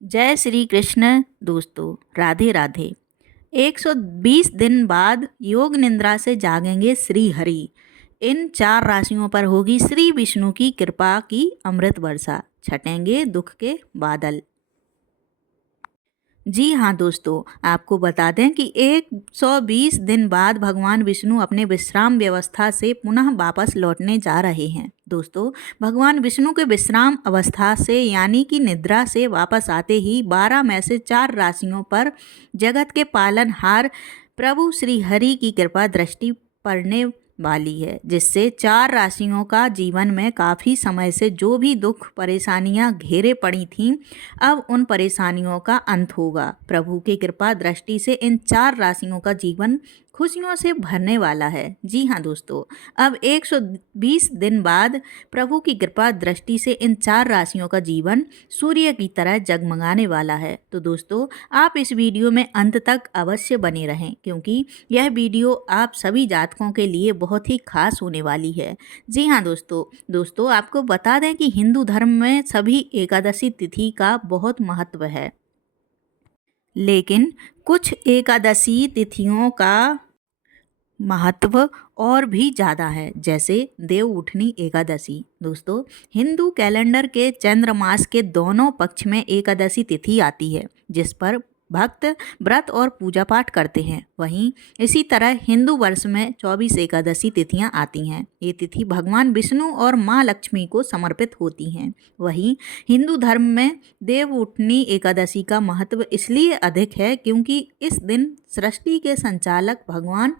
जय श्री कृष्ण दोस्तों, राधे राधे। 120 दिन बाद योग निद्रा से जागेंगे श्री हरि। इन 4 राशियों पर होगी श्री विष्णु की कृपा की अमृत वर्षा, छटेंगे दुख के बादल। जी हाँ दोस्तों, आपको बता दें कि 120 दिन बाद भगवान विष्णु अपने विश्राम व्यवस्था से पुनः वापस लौटने जा रहे हैं। दोस्तों, भगवान विष्णु के विश्राम अवस्था से यानी कि निद्रा से वापस आते ही 12 में से 4 राशियों पर जगत के पालनहार प्रभु श्री हरि की कृपा दृष्टि पड़ने वाली है, जिससे 4 राशियों का जीवन में काफ़ी समय से जो भी दुख परेशानियां घेरे पड़ी थीं, अब उन परेशानियों का अंत होगा। प्रभु की कृपा दृष्टि से इन 4 राशियों का जीवन खुशियों से भरने वाला है। जी हाँ दोस्तों, अब 120 दिन बाद प्रभु की कृपा दृष्टि से इन 4 राशियों का जीवन सूर्य की तरह जगमगाने वाला है। तो दोस्तों, आप इस वीडियो में अंत तक अवश्य बने रहें, क्योंकि यह वीडियो आप सभी जातकों के लिए बहुत ही खास होने वाली है। जी हाँ दोस्तों, आपको बता दें कि हिंदू धर्म में सभी एकादशी तिथि का बहुत महत्व है, लेकिन कुछ एकादशी तिथियों का महत्व और भी ज़्यादा है, जैसे देव उठनी एकादशी। दोस्तों, हिंदू कैलेंडर के चंद्र मास के दोनों पक्ष में एकादशी तिथि आती है, जिस पर भक्त व्रत और पूजा पाठ करते हैं। वहीं इसी तरह हिंदू वर्ष में 24 एकादशी तिथियां आती हैं। ये तिथि भगवान विष्णु और माँ लक्ष्मी को समर्पित होती हैं। वहीं हिंदू धर्म में देव उठनी एकादशी का महत्व इसलिए अधिक है क्योंकि इस दिन सृष्टि के संचालक भगवान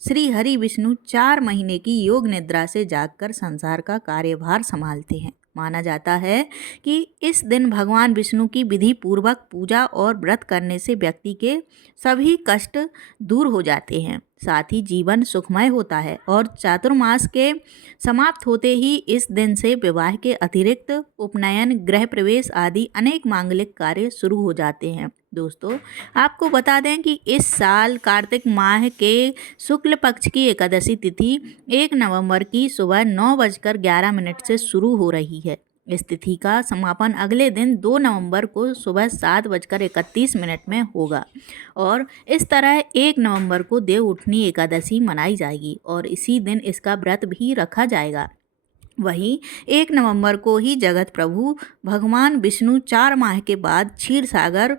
श्री हरि विष्णु 4 महीने की योग निद्रा से जागकर संसार का कार्यभार संभालते हैं। माना जाता है कि इस दिन भगवान विष्णु की विधि पूर्वक पूजा और व्रत करने से व्यक्ति के सभी कष्ट दूर हो जाते हैं, साथ ही जीवन सुखमय होता है। और चातुर्मास के समाप्त होते ही इस दिन से विवाह के अतिरिक्त उपनयन, गृह प्रवेश आदि अनेक मांगलिक कार्य शुरू हो जाते हैं। दोस्तों, आपको बता दें कि इस साल कार्तिक माह के शुक्ल पक्ष की एकादशी तिथि 1 नवंबर की सुबह 9:11 से शुरू हो रही है। इस तिथि का समापन अगले दिन 2 नवंबर को सुबह 7:31 में होगा और इस तरह 1 नवंबर को देव उठनी एकादशी मनाई जाएगी और इसी दिन इसका व्रत भी रखा जाएगा। वहीं 1 नवंबर को ही जगत प्रभु भगवान विष्णु 4 माह के बाद क्षीर सागर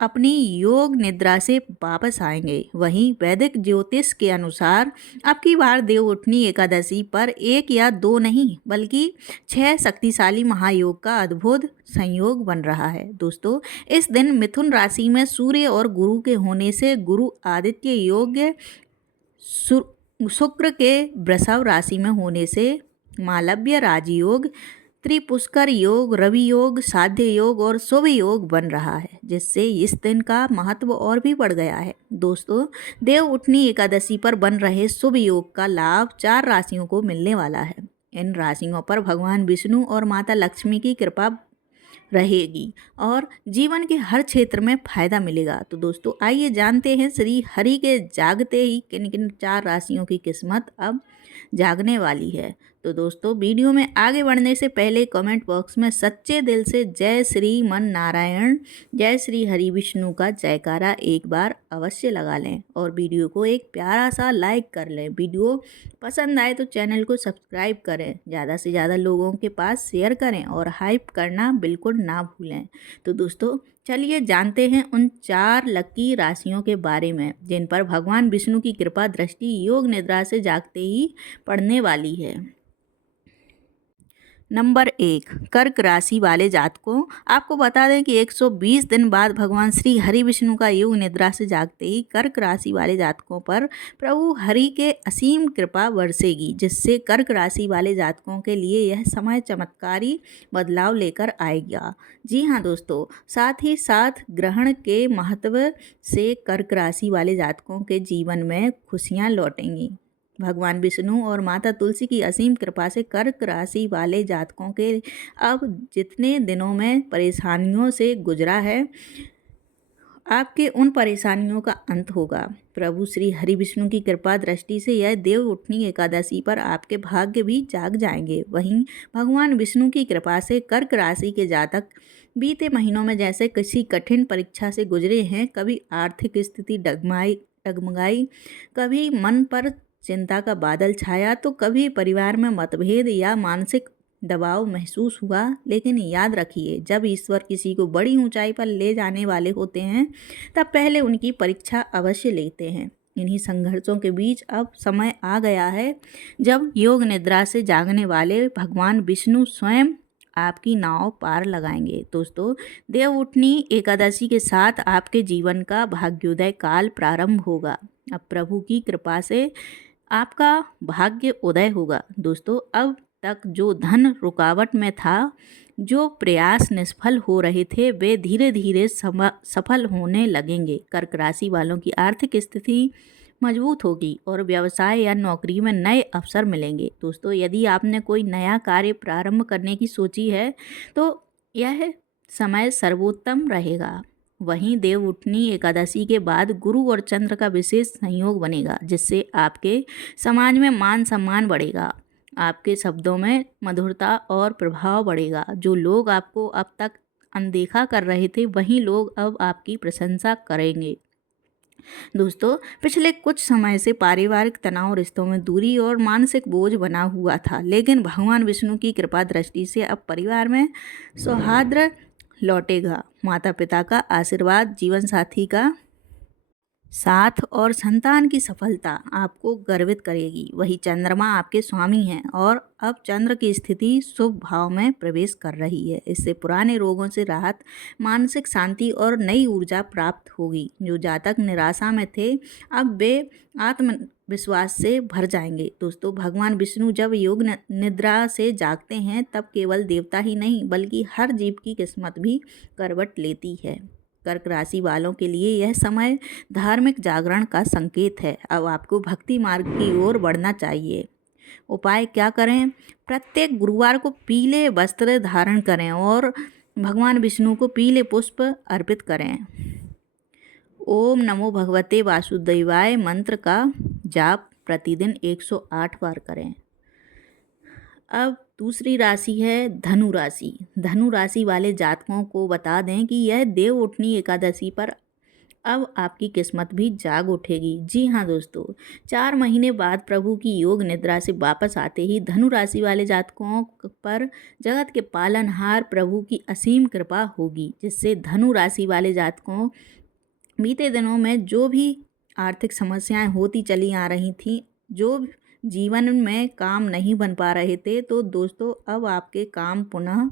अपनी योग निद्रा से वापस आएंगे। वहीं वैदिक ज्योतिष के अनुसार अब की बार देव उठनी एकादशी पर 1 या 2 नहीं बल्कि 6 शक्तिशाली महायोग का अद्भुत संयोग बन रहा है। दोस्तों, इस दिन मिथुन राशि में सूर्य और गुरु के होने से गुरु आदित्य योग, शुक्र के वृषभ राशि में होने से मालव्य राजयोग, त्रिपुष्कर योग, रवि योग, साध्य योग और शुभ योग बन रहा है, जिससे इस दिन का महत्व और भी बढ़ गया है। दोस्तों, देव उठनी एकादशी पर बन रहे शुभ योग का लाभ 4 राशियों को मिलने वाला है। इन राशियों पर भगवान विष्णु और माता लक्ष्मी की कृपा रहेगी और जीवन के हर क्षेत्र में फायदा मिलेगा। तो दोस्तों, आइए जानते हैं श्री हरि के जागते ही किन किन 4 राशियों की किस्मत अब जागने वाली है। तो दोस्तों, वीडियो में आगे बढ़ने से पहले कमेंट बॉक्स में सच्चे दिल से जय श्री मन नारायण, जय श्री हरि विष्णु का जयकारा एक बार अवश्य लगा लें और वीडियो को एक प्यारा सा लाइक कर लें। वीडियो पसंद आए तो चैनल को सब्सक्राइब करें, ज़्यादा से ज़्यादा लोगों के पास शेयर करें और हाइप करना बिल्कुल ना भूलें। तो दोस्तों, चलिए जानते हैं उन 4 लकी राशियों के बारे में जिन पर भगवान विष्णु की कृपा दृष्टि योग निद्रा से जागते ही पड़ने वाली है। नंबर 1, कर्क राशि वाले जातकों। आपको बता दें कि 120 दिन बाद भगवान श्री हरि विष्णु का योग निद्रा से जागते ही कर्क राशि वाले जातकों पर प्रभु हरि के असीम कृपा बरसेगी, जिससे कर्क राशि वाले जातकों के लिए यह समय चमत्कारी बदलाव लेकर आएगा। जी हाँ दोस्तों, साथ ही साथ ग्रहण के महत्व से कर्क राशि वाले जातकों के जीवन में खुशियाँ लौटेंगी। भगवान विष्णु और माता तुलसी की असीम कृपा से कर्क राशि वाले जातकों के अब जितने दिनों में परेशानियों से गुजरा है, आपके उन परेशानियों का अंत होगा। प्रभु श्री हरि विष्णु की कृपा दृष्टि से यह देव उठनी एकादशी पर आपके भाग्य भी जाग जाएंगे। वहीं भगवान विष्णु की कृपा से कर्क राशि के जातक बीते महीनों में जैसे किसी कठिन परीक्षा से गुजरे हैं, कभी आर्थिक स्थिति डगमगाई, कभी मन पर चिंता का बादल छाया, तो कभी परिवार में मतभेद या मानसिक दबाव महसूस हुआ। लेकिन याद रखिए, जब ईश्वर किसी को बड़ी ऊंचाई पर ले जाने वाले होते हैं, तब पहले उनकी परीक्षा अवश्य लेते हैं। इन्हीं संघर्षों के बीच अब समय आ गया है जब योग निद्रा से जागने वाले भगवान विष्णु स्वयं आपकी नाव पार लगाएंगे। दोस्तों, देवउठनी एकादशी के साथ आपके जीवन का भाग्योदय काल प्रारंभ होगा। अब प्रभु की कृपा से आपका भाग्य उदय होगा। दोस्तों, अब तक जो धन रुकावट में था, जो प्रयास निष्फल हो रहे थे, वे धीरे धीरे सफल होने लगेंगे। कर्क राशि वालों की आर्थिक स्थिति मजबूत होगी और व्यवसाय या नौकरी में नए अवसर मिलेंगे। दोस्तों, यदि आपने कोई नया कार्य प्रारंभ करने की सोची है, तो यह समय सर्वोत्तम रहेगा। वहीं देवउठनी एकादशी के बाद गुरु और चंद्र का विशेष संयोग बनेगा, जिससे आपके समाज में मान सम्मान बढ़ेगा। आपके शब्दों में मधुरता और प्रभाव बढ़ेगा। जो लोग आपको अब तक अनदेखा कर रहे थे, वहीं लोग अब आपकी प्रशंसा करेंगे। दोस्तों, पिछले कुछ समय से पारिवारिक तनाव, रिश्तों में दूरी और मानसिक बोझ बना हुआ था, लेकिन भगवान विष्णु की कृपा दृष्टि से अब परिवार में सौहार्द लौटेगा। माता पिता का आशीर्वाद, जीवन साथी का साथ और संतान की सफलता आपको गर्वित करेगी। वही चंद्रमा आपके स्वामी हैं और अब चंद्र की स्थिति शुभ भाव में प्रवेश कर रही है। इससे पुराने रोगों से राहत, मानसिक शांति और नई ऊर्जा प्राप्त होगी। जो जातक निराशा में थे, अब वे आत्मविश्वास से भर जाएंगे। दोस्तों, भगवान विष्णु जब योग निद्रा से जागते हैं, तब केवल देवता ही नहीं, बल्कि हर जीव की किस्मत भी करवट लेती है। कर्क राशि वालों के लिए यह समय धार्मिक जागरण का संकेत है। अब आपको भक्ति मार्ग की ओर बढ़ना चाहिए। उपाय क्या करें? प्रत्येक गुरुवार को पीले वस्त्र धारण करें और भगवान विष्णु को पीले पुष्प अर्पित करें। ओम नमो भगवते वासुदेवाय मंत्र का जाप प्रतिदिन 108 बार करें। अब दूसरी राशि है धनु राशि। धनु राशि वाले जातकों को बता दें कि यह देवउठनी एकादशी पर अब आपकी किस्मत भी जाग उठेगी। जी हाँ दोस्तों, 4 महीने बाद प्रभु की योग निद्रा से वापस आते ही धनु राशि वाले जातकों पर जगत के पालनहार प्रभु की असीम कृपा होगी, जिससे धनु राशि वाले जातकों बीते दिनों में जो भी आर्थिक समस्याएं होती चली आ रही थीं, जो जीवन में काम नहीं बन पा रहे थे, तो दोस्तों अब आपके काम पुनः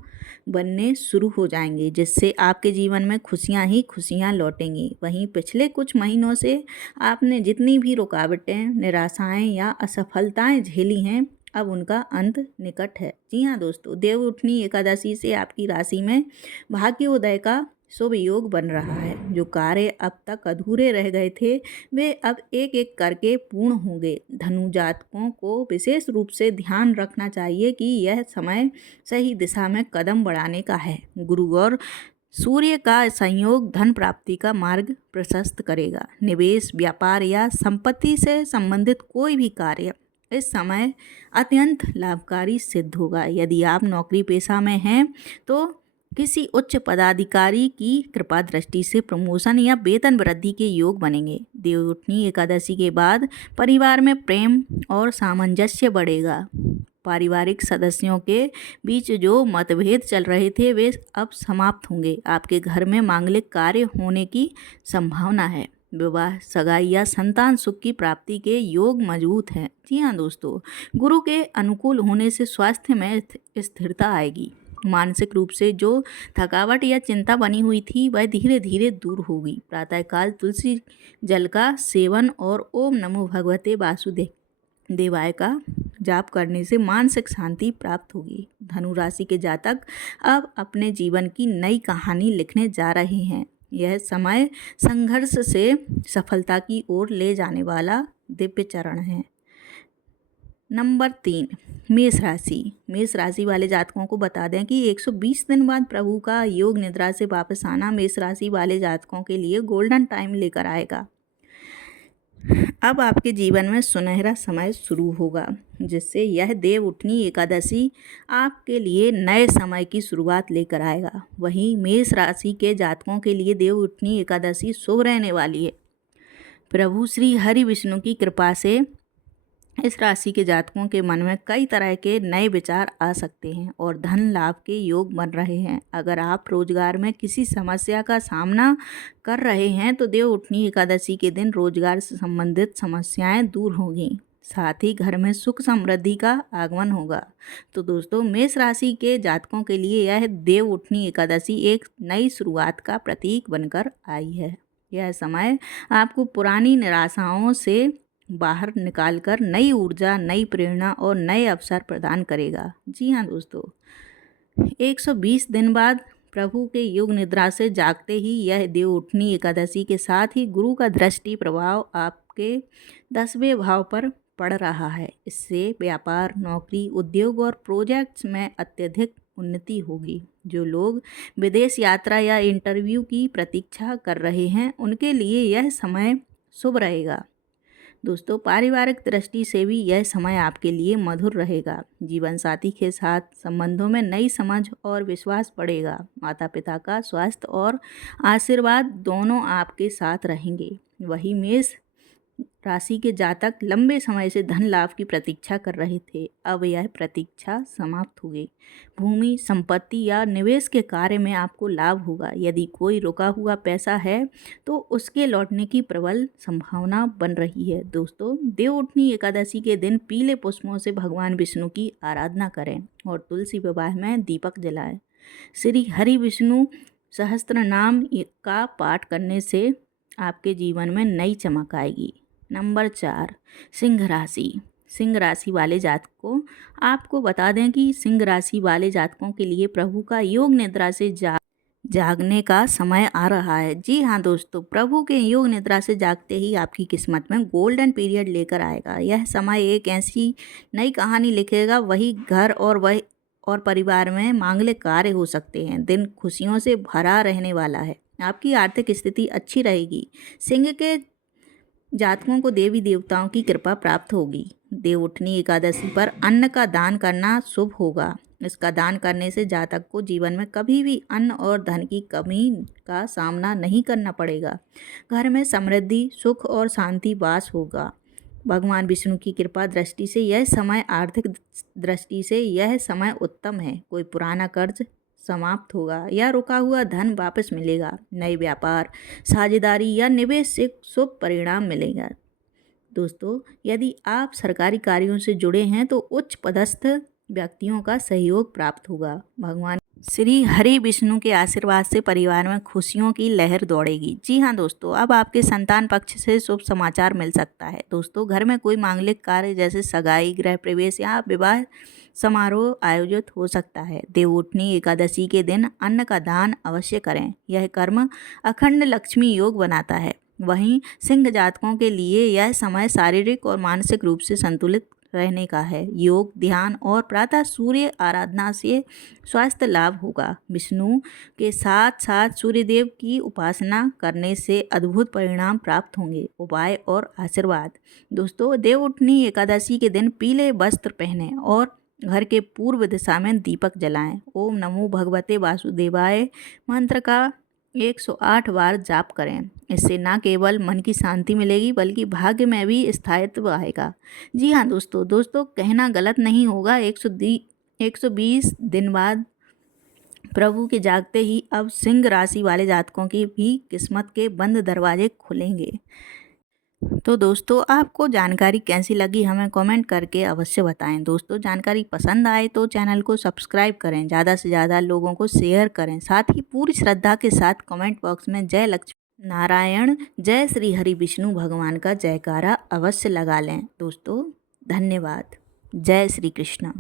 बनने शुरू हो जाएंगे, जिससे आपके जीवन में खुशियां ही खुशियां लौटेंगी। वहीं पिछले कुछ महीनों से आपने जितनी भी रुकावटें, निराशाएं या असफलताएं झेली हैं, अब उनका अंत निकट है। जी हाँ दोस्तों, देवउठनी एकादशी से आपकी राशि में भाग्योदय का शुभ योग बन रहा है। जो कार्य अब तक अधूरे रह गए थे, वे अब एक एक करके पूर्ण होंगे। धनु जातकों को विशेष रूप से ध्यान रखना चाहिए कि यह समय सही दिशा में कदम बढ़ाने का है। गुरु और सूर्य का संयोग धन प्राप्ति का मार्ग प्रशस्त करेगा। निवेश, व्यापार या संपत्ति से संबंधित कोई भी कार्य इस समय अत्यंत लाभकारी सिद्ध होगा। यदि आप नौकरी पेशा में हैं, तो किसी उच्च पदाधिकारी की कृपा दृष्टि से प्रमोशन या वेतन वृद्धि के योग बनेंगे। देवउठनी एकादशी के बाद परिवार में प्रेम और सामंजस्य बढ़ेगा। पारिवारिक सदस्यों के बीच जो मतभेद चल रहे थे, वे अब समाप्त होंगे। आपके घर में मांगलिक कार्य होने की संभावना है। विवाह, सगाई या संतान सुख की प्राप्ति के योग मजबूत हैं। जी हाँ दोस्तों, गुरु के अनुकूल होने से स्वास्थ्य में स्थिरता आएगी। मानसिक रूप से जो थकावट या चिंता बनी हुई थी, वह धीरे धीरे दूर होगी। प्रातःकाल तुलसी जल का सेवन और ओम नमो भगवते वासुदेवाय का जाप करने से मानसिक शांति प्राप्त होगी। धनु राशि के जातक अब अपने जीवन की नई कहानी लिखने जा रहे हैं। यह समय संघर्ष से सफलता की ओर ले जाने वाला दिव्य चरण है। नंबर 3, मेष राशि। मेष राशि वाले जातकों को बता दें कि 120 दिन बाद प्रभु का योग निद्रा से वापस आना मेष राशि वाले जातकों के लिए गोल्डन टाइम लेकर आएगा। अब आपके जीवन में सुनहरा समय शुरू होगा, जिससे यह देव उठनी एकादशी आपके लिए नए समय की शुरुआत लेकर आएगा। वहीं मेष राशि के जातकों के लिए देव उठनी एकादशी शुभ रहने वाली है। प्रभु श्री हरि विष्णु की कृपा से इस राशि के जातकों के मन में कई तरह के नए विचार आ सकते हैं और धन लाभ के योग बन रहे हैं। अगर आप रोजगार में किसी समस्या का सामना कर रहे हैं तो देव उठनी एकादशी के दिन रोजगार से संबंधित समस्याएं दूर होंगी। साथ ही घर में सुख समृद्धि का आगमन होगा। तो दोस्तों, मेष राशि के जातकों के लिए यह देव उठनी एकादशी एक नई शुरुआत का प्रतीक बनकर आई है। यह समय आपको पुरानी निराशाओं से बाहर निकालकर नई ऊर्जा, नई प्रेरणा और नए अवसर प्रदान करेगा। जी हाँ दोस्तों, 120 दिन बाद प्रभु के योग निद्रा से जागते ही यह देव उठनी एकादशी के साथ ही गुरु का दृष्टि प्रभाव आपके 10वें भाव पर पड़ रहा है। इससे व्यापार, नौकरी, उद्योग और प्रोजेक्ट्स में अत्यधिक उन्नति होगी। जो लोग विदेश यात्रा या इंटरव्यू की प्रतीक्षा कर रहे हैं उनके लिए यह समय शुभ रहेगा। दोस्तों, पारिवारिक दृष्टि से भी यह समय आपके लिए मधुर रहेगा। जीवन साथी के साथ संबंधों में नई समझ और विश्वास बढ़ेगा। माता पिता का स्वास्थ्य और आशीर्वाद दोनों आपके साथ रहेंगे। वही मेष राशि के जातक लंबे समय से धन लाभ की प्रतीक्षा कर रहे थे, अब यह प्रतीक्षा समाप्त हो गई। भूमि, संपत्ति या निवेश के कार्य में आपको लाभ होगा। यदि कोई रुका हुआ पैसा है तो उसके लौटने की प्रबल संभावना बन रही है। दोस्तों, देव उठनी एकादशी के दिन पीले पुष्पों से भगवान विष्णु की आराधना करें और तुलसी विवाह में दीपक जलाएं। श्री हरि विष्णु सहस्त्र नाम का पाठ करने से आपके जीवन में नई चमक आएगी। नंबर 4, सिंह राशि। सिंह राशि वाले जातकों, आपको बता दें कि सिंह राशि वाले जातकों के लिए प्रभु का योग निद्रा से जागने का समय आ रहा है। जी हाँ दोस्तों, प्रभु के योग निद्रा से जागते ही आपकी किस्मत में गोल्डन पीरियड लेकर आएगा। यह समय एक ऐसी नई कहानी लिखेगा। वही घर और परिवार में मांगलिक कार्य हो सकते हैं। दिन खुशियों से भरा रहने वाला है। आपकी आर्थिक स्थिति अच्छी रहेगी। सिंह के जातकों को देवी देवताओं की कृपा प्राप्त होगी। देव उठनी एकादशी पर अन्न का दान करना शुभ होगा। इसका दान करने से जातक को जीवन में कभी भी अन्न और धन की कमी का सामना नहीं करना पड़ेगा। घर में समृद्धि, सुख और शांति वास होगा। भगवान विष्णु की कृपा दृष्टि से यह समय आर्थिक दृष्टि से यह समय उत्तम है। कोई पुराना कर्ज समाप्त होगा या रुका हुआ धन वापस मिलेगा। नए व्यापार, साझेदारी या निवेश से शुभ परिणाम मिलेगा। दोस्तों, यदि आप सरकारी कार्यों से जुड़े हैं तो उच्च पदस्थ व्यक्तियों का सहयोग प्राप्त होगा। भगवान श्री हरि विष्णु के आशीर्वाद से परिवार में खुशियों की लहर दौड़ेगी। जी हाँ दोस्तों, अब आपके संतान पक्ष से शुभ समाचार मिल सकता है। दोस्तों, घर में कोई मांगलिक कार्य जैसे सगाई, गृह प्रवेश या विवाह समारोह आयोजित हो सकता है। देव उठनी एकादशी के दिन अन्न का दान अवश्य करें। यह कर्म अखंड लक्ष्मी योग बनाता है। वहीं सिंह जातकों के लिए यह समय शारीरिक और मानसिक रूप से संतुलित रहने का है। योग, ध्यान और प्रातः सूर्य आराधना से स्वास्थ्य लाभ होगा। विष्णु के साथ साथ सूर्यदेव की उपासना करने से अद्भुत परिणाम प्राप्त होंगे। उपाय और आशीर्वाद। दोस्तों, देव उठनी एकादशी के दिन पीले वस्त्र पहनें और घर के पूर्व दिशा में दीपक जलाएं। ओम नमो भगवते वासुदेवाय मंत्र का 108 बार जाप करें। इससे न केवल मन की शांति मिलेगी बल्कि भाग्य में भी स्थायित्व आएगा। जी हाँ दोस्तों, कहना गलत नहीं होगा। 120 दिन बाद प्रभु के जागते ही अब सिंह राशि वाले जातकों की भी किस्मत के बंद दरवाजे खुलेंगे। तो दोस्तों, आपको जानकारी कैसी लगी हमें कमेंट करके अवश्य बताएं। दोस्तों, जानकारी पसंद आए तो चैनल को सब्सक्राइब करें, ज़्यादा से ज़्यादा लोगों को शेयर करें। साथ ही पूरी श्रद्धा के साथ कमेंट बॉक्स में जय लक्ष्मी नारायण, जय श्री हरि विष्णु भगवान का जयकारा अवश्य लगा लें। दोस्तों, धन्यवाद। जय श्री कृष्ण।